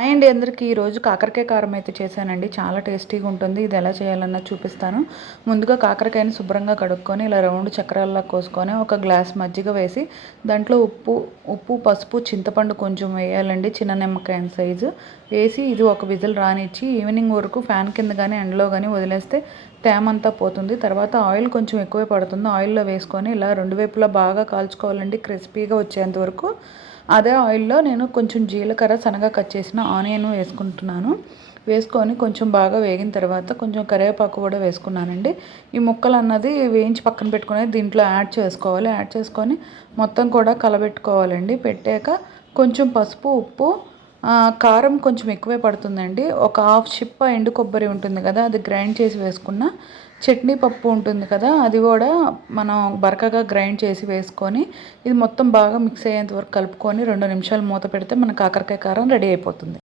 Hi అండి అందరికీ. ఈరోజు కాకరకాయ కారం అయితే చేశానండి. చాలా టేస్టీగా ఉంటుంది. ఇది ఎలా చేయాలన్నది చూపిస్తాను. ముందుగా కాకరకాయని శుభ్రంగా కడుక్కొని ఇలా రౌండ్ చక్రాల్లా కోసుకొని ఒక గ్లాస్ మజ్జిగ వేసి దాంట్లో ఉప్పు పసుపు చింతపండు కొంచెం వేయాలండి, చిన్న నిమ్మకాయ సైజు వేసి ఇది ఒక విజిల్ రానిచ్చి ఈవినింగ్ వరకు ఫ్యాన్ కింద కానీ ఎండలో కానీ వదిలేస్తే తేమంతా పోతుంది. తర్వాత ఆయిల్ కొంచెం ఎక్కువే పడుతుంది. ఆయిల్లో వేసుకొని ఇలా రెండు వైపులా బాగా కాల్చుకోవాలండి, క్రిస్పీగా వచ్చేంత వరకు. అదే ఆయిల్లో నేను కొంచెం జీలకర్ర సన్నగా కట్ చేసిన ఆనియన్ వేసుకుంటున్నాను. వేసుకొని కొంచెం బాగా వేగిన తర్వాత కొంచెం కరివేపాకు కూడా వేసుకున్నానండి. ఈ ముక్కలు అన్నది వేయించి పక్కన పెట్టుకుని దీంట్లో యాడ్ చేసుకోవాలి. యాడ్ చేసుకొని మొత్తం కూడా కలబెట్టుకోవాలండి. పెట్టాక కొంచెం పసుపు ఉప్పు కారం కొంచెం ఎక్కువే పడుతుందండి. ఒక హాఫ్ చిప్ప ఎండు కొబ్బరి ఉంటుంది కదా, అది గ్రైండ్ చేసి వేసుకున్న. చట్నీ పప్పు ఉంటుంది కదా, అది కూడా మనం బరకగా గ్రైండ్ చేసి వేసుకొని ఇది మొత్తం బాగా మిక్స్ అయ్యేంత వరకు కలుపుకొని 2 నిమిషాలు మూత పెడితే మన కాకరకాయ కారం రెడీ అయిపోతుంది.